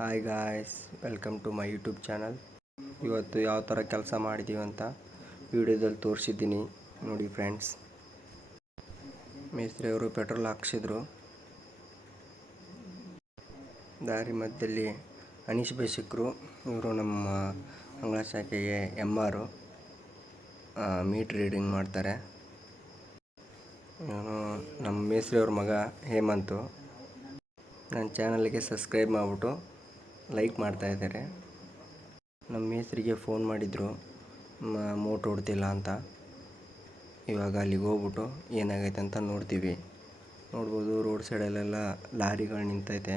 Hi guys, welcome to my YouTube channel. ಇವತ್ತು ಯಾವ ಥರ ಕೆಲಸ ಮಾಡಿದ್ದೀವಿ ಅಂತ ವಿಡಿಯೋದಲ್ಲಿ ತೋರಿಸಿದ್ದೀನಿ ನೋಡಿ ಫ್ರೆಂಡ್ಸ್. ಮೇಸ್ತ್ರಿ ಅವರು ಪೆಟ್ರೋಲ್ ಹಾಕ್ಸಿದ್ರು. ದಾರಿ ಮಧ್ಯದಲ್ಲಿ ಅನೀಶ್ ಬೈ ಸಿಕ್ಕರು. ಇವರು ನಮ್ಮ ಅಂಗಳ ಶಾಖೆಗೆ MR ಮೀಟ್ರ್ ರೀಡಿಂಗ್ ಮಾಡ್ತಾರೆ. ಇವನು ನಮ್ಮ ಮೇಸ್ತ್ರಿ ಅವ್ರ ಮಗ ಹೇಮಂತು. ನನ್ನ ಚಾನಲ್ಗೆ ಸಬ್ಸ್ಕ್ರೈಬ್ ಮಾಡಿಬಿಟ್ಟು ಲೈಕ್ ಮಾಡ್ತಾಯಿದ್ದಾರೆ. ನಮ್ಮ ಮೇಸ್ತ್ರಿಗೆ ಫೋನ್ ಮಾಡಿದರು, ಮೋಟ್ರ್ ಹೊಡ್ತಿಲ್ಲ ಅಂತ. ಇವಾಗ ಅಲ್ಲಿಗೆ ಹೋಗ್ಬಿಟ್ಟು ಏನಾಗೈತೆ ಅಂತ ನೋಡ್ಬೋದು. ರೋಡ್ ಸೈಡಲ್ಲೆಲ್ಲ ಲಾರಿಗಳು ನಿಂತೈತೆ.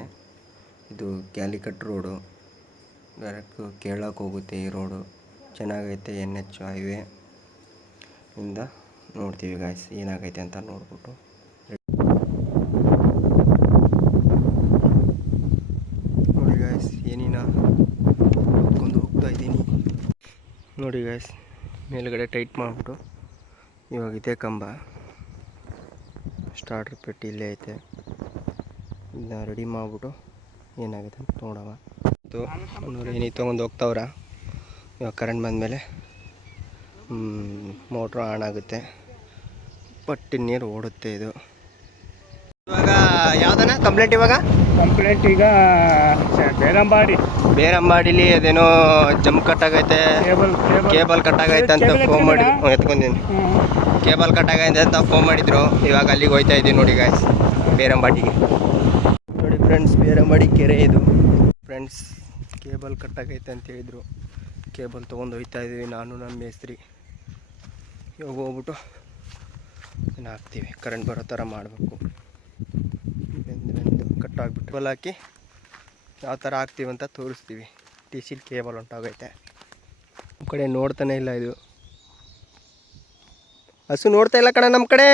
ಇದು ಕ್ಯಾಲಿಕಟ್ ರೋಡು, ಡೈರೆಕ್ಟ್ ಕೇರಳಕ್ಕೆ ಹೋಗುತ್ತೆ. ಈ ರೋಡು ಚೆನ್ನಾಗೈತೆ. NH ಹೈವೇ ಇಂದ ನೋಡ್ತೀವಿ ಗಾಯ್ಸ್ ಏನಾಗೈತೆ ಅಂತ ನೋಡ್ಬಿಟ್ಟು. ನೋಡಿ ಗಾಯ್ಸ್, ಏನಿನ ಹೊತ್ಕೊಂಡು ಹೋಗ್ತಾ ಇದ್ದೀನಿ. ನೋಡಿ ಗಾಯ್ಸ್, ಮೇಲುಗಡೆ ಟೈಟ್ ಮಾಡಿಬಿಟ್ಟು ಇವಾಗ ಇದೇ ಕಂಬ, ಸ್ಟಾರ್ಟ್ರ್ ಪೆಟ್ಟಿ ಇಲ್ಲೇ ಐತೆ. ಇದನ್ನ ರೆಡಿ ಮಾಡಿಬಿಟ್ಟು ಏನಾಗುತ್ತೆ ಅಂತ ನೋಡವ. ನೋಡಿ ಏನಿ ತೊಗೊಂಡು ಹೋಗ್ತಾವ್ರ. ಇವಾಗ ಕರೆಂಟ್ ಬಂದಮೇಲೆ ಮೋಟ್ರು ಆನ್ ಆಗುತ್ತೆ, ಪಟ್ಟಿ ನೀರು ಓಡುತ್ತೆ. ಇದು ಇವಾಗ ಯಾವ್ದನ ಕಂಪ್ಲೇಂಟ್? ಈಗ ಬೇರಂಬಾಡಿಲಿ ಅದೇನೋ ಜಂಪ್ ಕಟ್ಟಾಗೈತೆ, ಕೇಬಲ್ ಕಟ್ಟಾಗೈತೆ ಅಂತ ಫೋನ್ ಮಾಡಿದ್ರು. ಎತ್ಕೊಂಡೀನಿ, ಕೇಬಲ್ ಕಟ್ಟಾಗೈತೆ ಅಂತ ಫೋನ್ ಮಾಡಿದ್ರು. ಇವಾಗ ಅಲ್ಲಿಗೆ ಹೋಗ್ತಾ ಇದ್ದೀವಿ ನೋಡಿ ಗಾಯ್ಸ್, ಬೇರಂಬಾಡಿಗೆ. ನೋಡಿ ಫ್ರೆಂಡ್ಸ್, ಬೇರಂಬಾಡಿ ಕೆರೆ ಇದು ಫ್ರೆಂಡ್ಸ್. ಕೇಬಲ್ ಕಟ್ಟಾಗೈತೆ ಅಂತ ಹೇಳಿದರು. ಕೇಬಲ್ ತೊಗೊಂಡು ಹೋಗ್ತಾ ಇದ್ದೀವಿ ನಾನು ನಮ್ಮ ಮೇಸ್ತ್ರಿ. ಇವಾಗ ಹೋಗ್ಬಿಟ್ಟು ಏನು ಹಾಕ್ತೀವಿ, ಕರೆಂಟ್ ಬರೋ ಥರ ಮಾಡಬೇಕು. ಬೆಂದು ಕಟ್ಟಾಗ್ಬಿಟ್ಟು ಕೇಬಲ್ ಹಾಕಿ ಯಾವ ಥರ ಹಾಕ್ತೀವಿ ಅಂತ ತೋರಿಸ್ತೀವಿ. TC ಕೇಬಲ್ ಹೊಂಟೋಗೈತೆ. ನಮ್ಮ ಕಡೆ ನೋಡ್ತಾನೆ ಇಲ್ಲ ಇದು ಹಸು, ನೋಡ್ತಾ ಇಲ್ಲ ಕಣ ನಮ್ಮ ಕಡೆ.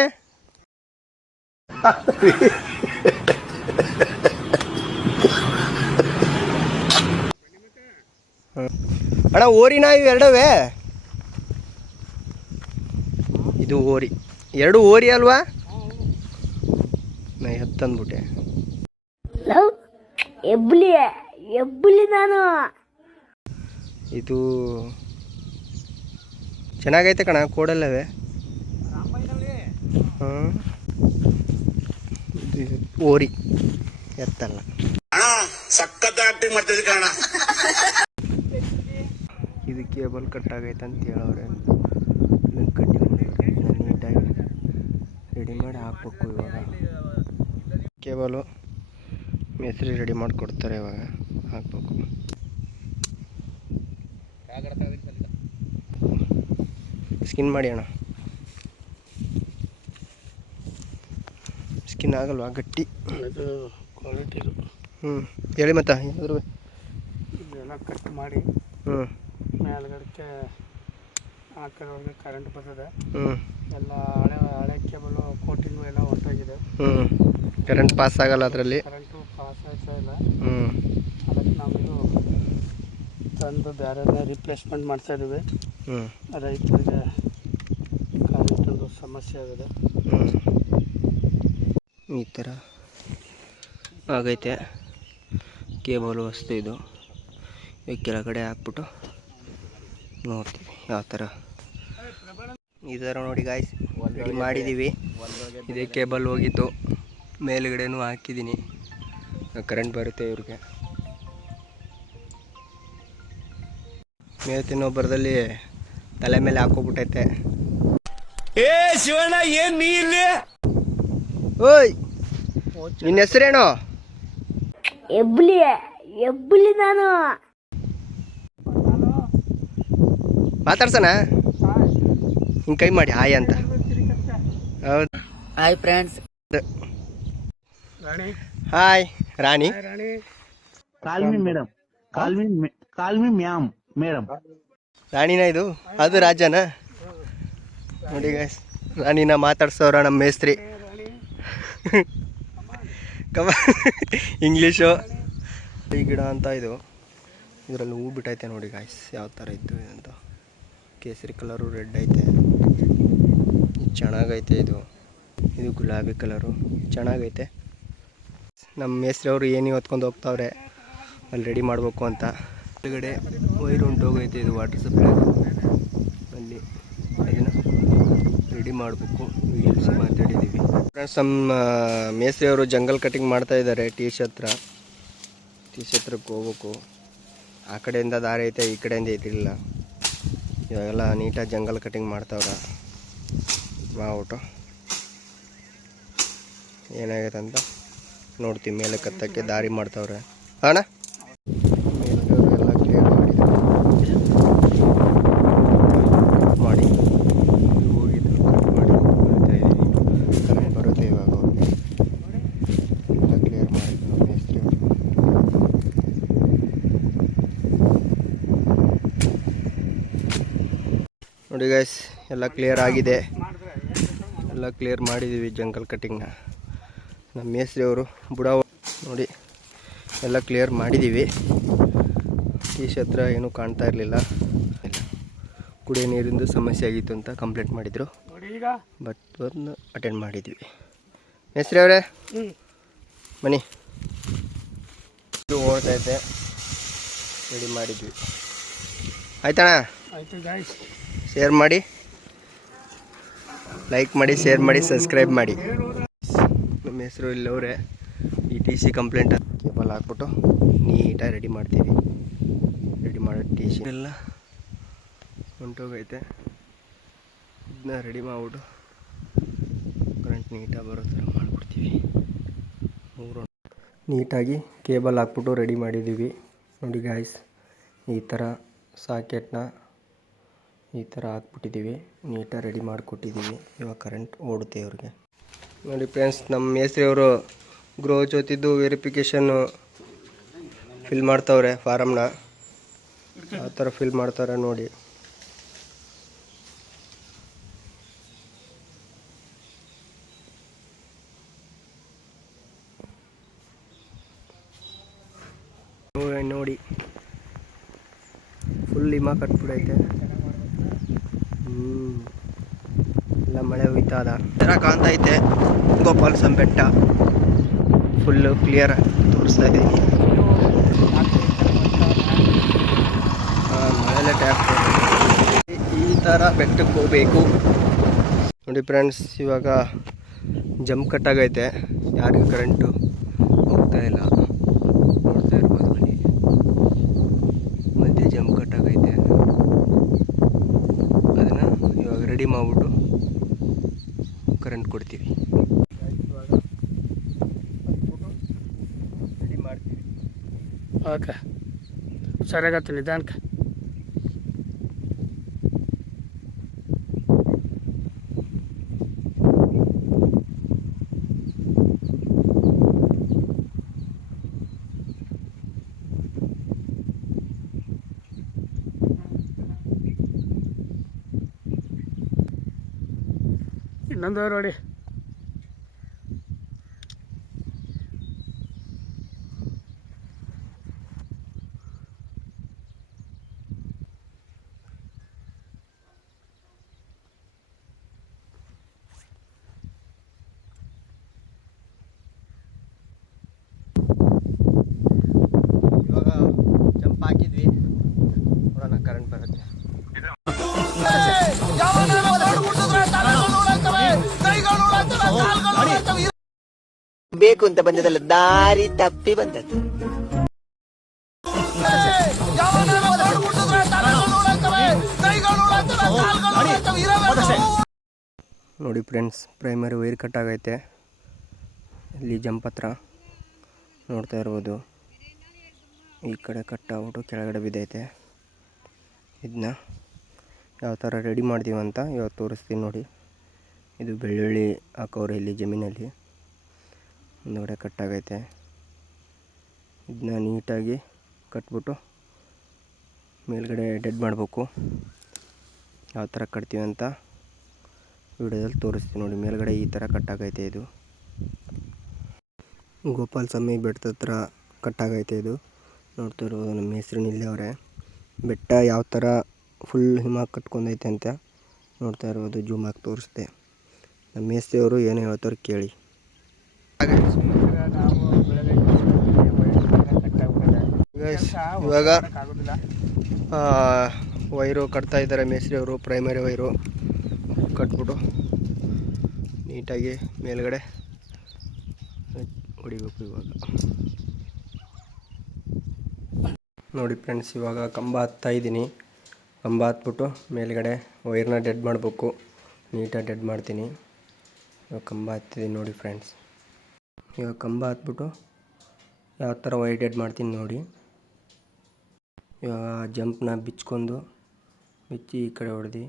ಅಣ್ಣ ಓರಿನಾ ಇವು ಎರಡವೇ? ಇದು ಓರಿ, ಎರಡು ಓರಿ ಅಲ್ವಾ? ನಾ ಎತ್ತಂದ್ಬಿಟ್ಟೆ. ಎಬ್ಬುಲಿ ನಾನು. ಇದು ಚೆನ್ನಾಗೈತೆ ಕಣ, ಕೋಡಲ್ಲವೇ. ಇದು ಓರಿ, ಎತ್ತಲ್ಲ. ಇದು ಕೇಬಲ್ ಕಟ್ಟಾಗೈತೆ ಅಂತ ಹೇಳೋರೆ. ಇದನ್ನು ಕಟ್ಟಿ ನೀಟಾಗಿ ರೆಡಿ ಮಾಡಿ ಹಾಕ್ಬೇಕು. ಇವಾಗ ಕೇಬಲು ಮೇಸ್ತ್ರಿ ರೆಡಿ ಮಾಡಿ ಕೊಡ್ತಾರೆ. ಇವಾಗ ಹಾಕ್ಬೇಕು. ಸ್ಕಿನ್ ಮಾಡಿ ಅಣ್ಣ, ಸ್ಕಿನ್ ಆಗಲ್ವಾ? ಗಟ್ಟಿ ಕ್ವಾಲಿಟಿ. ಹೇಳಿ ಮತ್ತೆ ಏನಾದರೂ ಇದೆಲ್ಲ ಕಟ್ ಮಾಡಿ ಮೇಲ್ಗಡೆಗೆ ಆ ಕಡೆವರೆಗೆ ಕರೆಂಟ್ ಬರ್ತದೆ. ಎಲ್ಲ ಹಳೆ ಕೇಬಲು ಕೋಟಿಂಗು ಎಲ್ಲ ಹೊಂಟೋಗಿದೆ. ಕರೆಂಟ್ ಪಾಸ್ ಆಗಲ್ಲ ಅದರಲ್ಲಿ. ಕರೆಂಟು ಪಾಸ್ ಆಗ್ತಾ ಇಲ್ಲ. ಅದಕ್ಕೆ ನಾವು ತಂದು ಬೇರೆ ರಿಪ್ಲೇಸ್ಮೆಂಟ್ ಮಾಡ್ತಾ ಇದ್ದೀವಿ. ರೈತರಿಗೆ ಕರೆಂಟೊಂದು ಸಮಸ್ಯೆ ಆಗಿದೆ. ಈ ಥರ ಆಗೈತೆ ಕೇಬಲ್ ವಸ್ತು. ಇದು ಈ ಕೆಳಗಡೆ ಹಾಕ್ಬಿಟ್ಟು ನೋಡ್ತೀವಿ ಯಾವ ಥರ. ಈ ಥರ ನೋಡಿ ಗಾಯ್ಸ್, ರೆಡಿ ಮಾಡಿದ್ದೀವಿ. ಇದೇ ಕೇಬಲ್ ಹೋಗಿತ್ತು, ಮೇಲುಗಡೆನೂ ಹಾಕಿದ್ದೀನಿ. ಕರೆಂಟ್ ಬರುತ್ತೆ ಇವ್ರಿಗೆ. ಮೇವು ತಿನ್ನೊಬ್ಬರದಲ್ಲಿ ತಲೆ ಮೇಲೆ ಹಾಕೋಬಿಟ್ಟೈತೆ. ಏ ಶಿವಣ್ಣ, ಏನ್ ನೀ ಇಲ್ಲಿ? ಓಯ್, ನಿನ್ನ ಹೆಸರೇನು? ಎಬ್ಬುಲಿ ನಾನು. ಮಾತಾಡ್ಸಣ, ಹಿಂಗೆ ಕೈ ಮಾಡಿ ಹಾಯ್ ಅಂತ. ಹೌದು, ಹಾಯ್ ಫ್ರೆಂಡ್ಸ್. ರಾಣಿ, ಹಾಯ್ ರಾಣಿ. ರಾಣಿ, ಕಾಲ್ ಮಿ ಮೇಡಮ್, ಕಾಲ್ ಮಿ ಮ್ಯಾಮ್ ಮೇಡಮ್. ರಾಣಿನ ಇದು? ಅದು ರಾಜನ. ನೋಡಿ ಗಾಯ್ಸ್, ರಾಣಿನ ಮಾತಾಡ್ಸೋರ ನಮ್ಮ ಮೇಸ್ತ್ರಿ. ಇಂಗ್ಲೀಷು. ಈ ಗಿಡ ಅಂತ ಇದು, ಇದರಲ್ಲಿ ಹೂ ಬಿಟ್ಟೈತೆ ನೋಡಿ ಗಾಯ್ಸ್, ಯಾವ ಥರ ಇತ್ತು ಅಂತ. ಕೇಸರಿ ಕಲರು, ರೆಡ್ ಐತೆ, ಚೆನ್ನಾಗೈತೆ. ಇದು ಗುಲಾಬಿ ಕಲರು, ಚೆನ್ನಾಗೈತೆ. ನಮ್ಮ ಮೇಸ್ತ್ರಿ ಅವರು ಏನು ಹೊತ್ಕೊಂಡು ಹೋಗ್ತಾವ್ರೆ. ಅಲ್ಲಿ ರೆಡಿ ಮಾಡಬೇಕು ಅಂತ. ಕೆಳಗಡೆ ವೈರ್ ಹೊಂಟೋಗೈತೆ, ಇದು ವಾಟರ್ ಸಪ್ಲೈ. ಅಲ್ಲಿ ಅದನ್ನು ರೆಡಿ ಮಾಡಬೇಕು. ನಿಲ್ಲಿಸಿ ಮಾತಾಡಿದ್ದೀವಿ ಫ್ರೆಂಡ್ಸ್. ನಮ್ಮ ಮೇಸ್ತ್ರಿ ಅವರು ಜಂಗಲ್ ಕಟಿಂಗ್ ಮಾಡ್ತಾ ಇದ್ದಾರೆ. ಟಿ ಸಿ ಹತ್ರಕ್ಕೆ ಹೋಗ್ಬೇಕು. ಆ ಕಡೆಯಿಂದ ದಾರಿ ಐತೆ, ಈ ಕಡೆಯಿಂದ ಐತಿಲ್ಲ. ಇವಾಗೆಲ್ಲ ನೀಟಾಗಿ ಜಂಗಲ್ ಕಟಿಂಗ್ ಮಾಡ್ತಾವ್ರೆ. ಮಾಡ್ಬಿಟ್ಟು ಏನಾಗೈತೆ ಅಂತ ನೋಡ್ತೀವಿ. ಮೇಲೆ ಕತ್ತಕ್ಕೆ ದಾರಿ ಮಾಡ್ತಾವ್ರೆ ಅಣ್ಣ. ಮೇಲ್ಗಡೆಲ್ಲ ಕ್ಲಿಯರ್ ಮಾಡಿ ಹೋಗಿದ್ದು ಕಟ್ ಮಾಡಿ ಬರ್ತಾ ಇದ್ದೀನಿ. ಕರೆಂಟ್ ಬರುತ್ತೆ ಇವಾಗ. ಎಲ್ಲ ಕ್ಲಿಯರ್ ಮಾಡಿದ್ರು ಮೇಸ್ತ್ರಿ ಅವರು. ನೋಡಿ ಗೈಸ್, ಎಲ್ಲ ಕ್ಲಿಯರ್ ಆಗಿದೆ. ಎಲ್ಲ ಕ್ಲಿಯರ್ ಮಾಡಿದ್ದೀವಿ ಜಂಗಲ್ ಕಟಿಂಗ್ನ. ನಮ್ಮ ಮೇಸ್ತ್ರಿ ಅವರು ಬುಡ ನೋಡಿ ಎಲ್ಲ ಕ್ಲಿಯರ್ ಮಾಡಿದ್ದೀವಿ. ಟಿ ಸಿ ಹತ್ರ ಏನೂ ಕಾಣ್ತಾ ಇರಲಿಲ್ಲ. ಕುಡಿಯೋ ನೀರಿಂದು ಸಮಸ್ಯೆ ಆಗಿತ್ತು ಅಂತ ಕಂಪ್ಲೇಂಟ್ ಮಾಡಿದರು. ಬಟ್ ಬಂದು ಅಟೆಂಡ್ ಮಾಡಿದ್ವಿ. ಮೇಸ್ತ್ರಿ ಅವರೇ ಬನ್ನಿ. ಇದು ಓಡ್ತೈತೆ, ರೆಡಿ ಮಾಡಿದ್ವಿ. ಆಯ್ತಣ್ಣ? ಆಯಿತು ಗಾಯ್ಸ್, ಶೇರ್ ಮಾಡಿ, ಲೈಕ್ ಮಾಡಿ, ಶೇರ್ ಮಾಡಿ, ಸಬ್ಸ್ಕ್ರೈಬ್ ಮಾಡಿ. ನಮ್ಮ ಹೆಸರು ಇಲ್ಲವ್ರೆ. ಈ ಟಿ ಸಿ ಕಂಪ್ಲೇಂಟ್ ಕೇಬಲ್ ಹಾಕ್ಬಿಟ್ಟು ನೀಟಾಗಿ ರೆಡಿ ಮಾಡ್ತೀವಿ. ರೆಡಿ ಮಾಡೋ ಟಿ ಸಿ ಎಲ್ಲ ಹೊಂಟೋಗೈತೆ. ಇದನ್ನ ರೆಡಿ ಮಾಡಿಬಿಟ್ಟು ಕರೆಂಟ್ ನೀಟಾಗಿ ಬರೋ ಥರ ಮಾಡಿಬಿಡ್ತೀವಿ. ನೀಟಾಗಿ ಕೇಬಲ್ ಹಾಕ್ಬಿಟ್ಟು ರೆಡಿ ಮಾಡಿದ್ದೀವಿ. ನೋಡಿ ಗಾಯ್ಸ್, ಈ ಥರ ಸಾಕೆಟ್ನ ಈ ಥರ ಹಾಕ್ಬಿಟ್ಟಿದ್ದೀವಿ. ನೀಟಾಗಿ ರೆಡಿ ಮಾಡಿಕೊಟ್ಟಿದ್ದೀವಿ. ಇವಾಗ ಕರೆಂಟ್ ಓಡುತ್ತೆ ಅವ್ರಿಗೆ. ನೋಡಿ ಫ್ರೆಂಡ್ಸ್, ನಮ್ಮ ಮೇಸ್ತ್ರಿ ಅವರು ಗೃಹ ಜ್ಯೋತಿದ್ದು ವೆರಿಫಿಕೇಷನ್ನು ಫಿಲ್ ಮಾಡ್ತಾವ್ರೆ ಫಾರಮ್ನ. ಆ ಥರ ಫಿಲ್ ಮಾಡ್ತಾರೆ ನೋಡಿ. ನೋಡಿ ಫುಲ್ ಹಿಮ ಕಟ್ಬಿಡೈತೆ. ಎಲ್ಲ ಮಳೆ ಹೋಯ್ತದ ಥರ ಕಾಣ್ತೈತೆ. ಗೋಪಾಲಸ್ವಾಮಿ ಬೆಟ್ಟ ಫುಲ್ಲು ಕ್ಲಿಯರ್ ತೋರಿಸ್ತಾ ಇದೆ. ಮಳೆಯಲ್ಲೇ ಟ್ಯಾಪ್ ಈ ಥರ ಬೆಟ್ಟಕ್ಕೆ ಹೋಗಬೇಕು. ನೋಡಿ ಫ್ರೆಂಡ್ಸ್, ಇವಾಗ ಜಂಪ್ ಕಟ್ಟಾಗೈತೆ. ಯಾರಿಗೂ ಕರೆಂಟು ಹೋಗ್ತಾ ಇಲ್ಲ, ನೋಡ್ತಾ ಇರ್ಬೋದು. ಬನ್ನಿ, ಮಧ್ಯೆ ಜಂಪ್ ಕಟ್ಟಾಗೈತೆ. ಅದನ್ನು ಇವಾಗ ರೆಡಿ ಮಾಡಿಬಿಟ್ಟು ಕರೆಂಟ್ ಕೊಡ್ತೀವಿ. ಇವಾಗ ರೆಡಿ ಮಾಡ್ತೀವಿ. ಓಕೆ, ಸರಿಯಾಗತ್ತೆ ನಿಧಾನಕ್ಕೆ. ಇನ್ನೊಂದು ನೋಡಿ, ಇವಾಗ ಜಂಪ್ ಹಾಕಿದ್ವಿ, ನೋಡೋಣ ಕರೆಂಟ್ ಬರುತ್ತೆ. ಬೇಕು ಅಂತ ಬಂದದಲ್ಲ, ದಾರಿ ತಪ್ಪಿ ಬಂದದ್ದು. ನೋಡಿ ಫ್ರೆಂಡ್ಸ್, ಪ್ರೈಮರಿ ವೈರ್ ಕಟ್ ಆಗೈತೆ. ಇಲ್ಲಿ ಜಂಪ್ ಹತ್ರ ನೋಡ್ತಾ ಇರ್ಬೋದು. ಈ ಕಡೆ ಕಟ್ ಆಗ್ಬಿಟ್ಟು ಕೆಳಗಡೆ ಬಿದ್ದೈತೆ. ಇದನ್ನ ಯಾವ ಥರ ರೆಡಿ ಮಾಡ್ತೀವಿ ಅಂತ ಇವತ್ತು ತೋರಿಸ್ತೀನಿ ನೋಡಿ. ಇದು ಬೆಳ್ಳುಳ್ಳಿ ಹಾಕೋರು ಇಲ್ಲಿ ಜಮೀನಲ್ಲಿ. ಮುಂದುಗಡೆ ಕಟ್ಟಾಗೈತೆ. ಇದನ್ನ ನೀಟಾಗಿ ಕಟ್ಬಿಟ್ಟು ಮೇಲ್ಗಡೆ ಡೆಡ್ ಮಾಡಬೇಕು. ಯಾವ ಥರ ಕಟ್ತೀವಿ ಅಂತ ವಿಡಿಯೋದಲ್ಲಿ ತೋರಿಸ್ತೀನಿ ನೋಡಿ. ಮೇಲ್ಗಡೆ ಈ ಥರ ಕಟ್ಟಾಗೈತೆ. ಇದು ಗೋಪಾಲಸ್ವಾಮಿ ಬೆಟ್ಟದ ಹತ್ರ ಕಟ್ಟಾಗೈತೆ. ಇದು ನೋಡ್ತಾ ಇರೋದು ನಮ್ಮ ಹೆಸರು ನಿಲ್ಲವ್ರೆ. ಬೆಟ್ಟ ಯಾವ ಥರ ಫುಲ್ ಹಿಮ ಕಟ್ಕೊಂಡೈತೆ ಅಂತ ನೋಡ್ತಾ ಇರೋದು. ಜೂಮ್ ಹಾಕಿ ತೋರಿಸ್ದೆ. ನಮ್ಮ ಮೇಸ್ತ್ರಿಯವರು ಏನು ಹೇಳ್ತಾರೆ ಕೇಳಿ. ಇವಾಗ ವೈರು ಕಟ್ತಾ ಇದ್ದಾರೆ ಮೇಸ್ತ್ರಿ ಅವರು. ಪ್ರೈಮರಿ ವೈರು ಕಟ್ಬಿಟ್ಟು ನೀಟಾಗಿ ಮೇಲ್ಗಡೆ ಹೊಡಿಬೇಕು. ಇವಾಗ ನೋಡಿ ಫ್ರೆಂಡ್ಸ್, ಇವಾಗ ಕಂಬ ಹತ್ತಾ ಇದ್ದೀನಿ. ಕಂಬ ಹತ್ಬಿಟ್ಟು ಮೇಲ್ಗಡೆ ವೈರ್ನ ಡೆಡ್ ಮಾಡಬೇಕು. ನೀಟಾಗಿ ಡೆಡ್ ಮಾಡ್ತೀನಿ. ಇವಾಗ ಕಂಬ ಹತ್ತಿದ್ದೀನಿ ನೋಡಿ ಫ್ರೆಂಡ್ಸ್. ಇವಾಗ ಕಂಬ ಹತ್ಬಿಟ್ಟು ಯಾವ ಥರ ವೈರ್ ಡೆಡ್ ಮಾಡ್ತೀನಿ ನೋಡಿ. ಇವಾಗ ಜಂಪ್ನ ಬಿಚ್ಚಿ ಈ ಕಡೆ ಹೊಡೆದು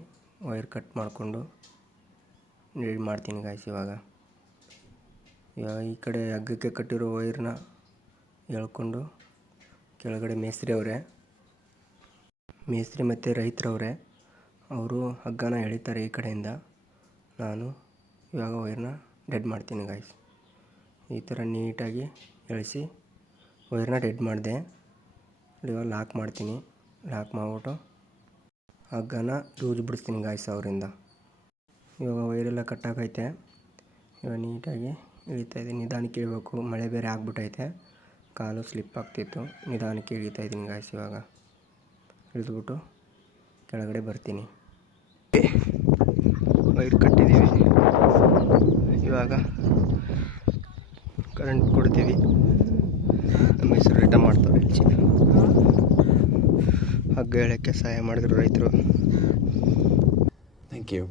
ವೈರ್ ಕಟ್ ಮಾಡಿಕೊಂಡು ಡೆಡ್ ಮಾಡ್ತೀನಿ ಗಾಯ್ಸ್. ಇವಾಗ ಈ ಕಡೆ ಹಗ್ಗಕ್ಕೆ ಕಟ್ಟಿರೋ ವೈರ್ನ ಎಳ್ಕೊಂಡು ಕೆಳಗಡೆ ಮೇಸ್ತ್ರಿ ಮತ್ತು ರೈತರವ್ರೆ, ಅವರು ಹಗ್ಗನ ಎಳಿತಾರೆ ಈ ಕಡೆಯಿಂದ. ನಾನು ಇವಾಗ ವೈರ್ನ ಡೆಡ್ ಮಾಡ್ತೀನಿ ಗಾಯ್ಸ್. ಈ ಥರ ನೀಟಾಗಿ ಎಳಿಸಿ ವೈರ್ನ ಡೆಡ್ ಮಾಡಿದೆ. ಇವಾಗ ಲಾಕ್ ಮಾಡ್ತೀನಿ. ಲಾಕ್ ಮಾಡಿಬಿಟ್ಟು ಹಗ್ಗನ ಲೂಸ್ ಬಿಡಿಸ್ತೀನಿ ಗಾಯ್ಸ್ ಅವರಿಂದ. ಇವಾಗ ವೈರೆಲ್ಲ ಕಟ್ಟಾಕೈತೆ. ಇವಾಗ ನೀಟಾಗಿ ಇಳಿತಾಯಿದ್ದೀನಿ. ನಿಧಾನಕ್ಕೆ ಇಳಬೇಕು, ಮಳೆ ಬೇರೆ ಆಗ್ಬಿಟ್ಟೈತೆ, ಕಾಲು ಸ್ಲಿಪ್ ಆಗ್ತಿತ್ತು. ನಿಧಾನಕ್ಕೆ ಇಳಿತಾಯಿದ್ದೀನಿ ಗಾಯ್ಸ್. ಇವಾಗ ಇಳಿದ್ಬಿಟ್ಟು ಕೆಳಗಡೆ ಬರ್ತೀನಿ. ವೈರ್ ಕಟ್ಟಿದ್ದೀವಿ. ಇವಾಗ ಕರೆಂಟ್ ಕೊಡ್ತೀವಿ. ನಮ್ಮ ಹೆಸರು ರಿಟರ್ನ್ ಮಾಡ್ತಾರೆ ಹೆಚ್ಚಿ. ಹಗ್ಗ ಎಳೆಯೋಕ್ಕೆ ಸಹಾಯ ಮಾಡಿದ್ರು ರೈತರು. Thank you.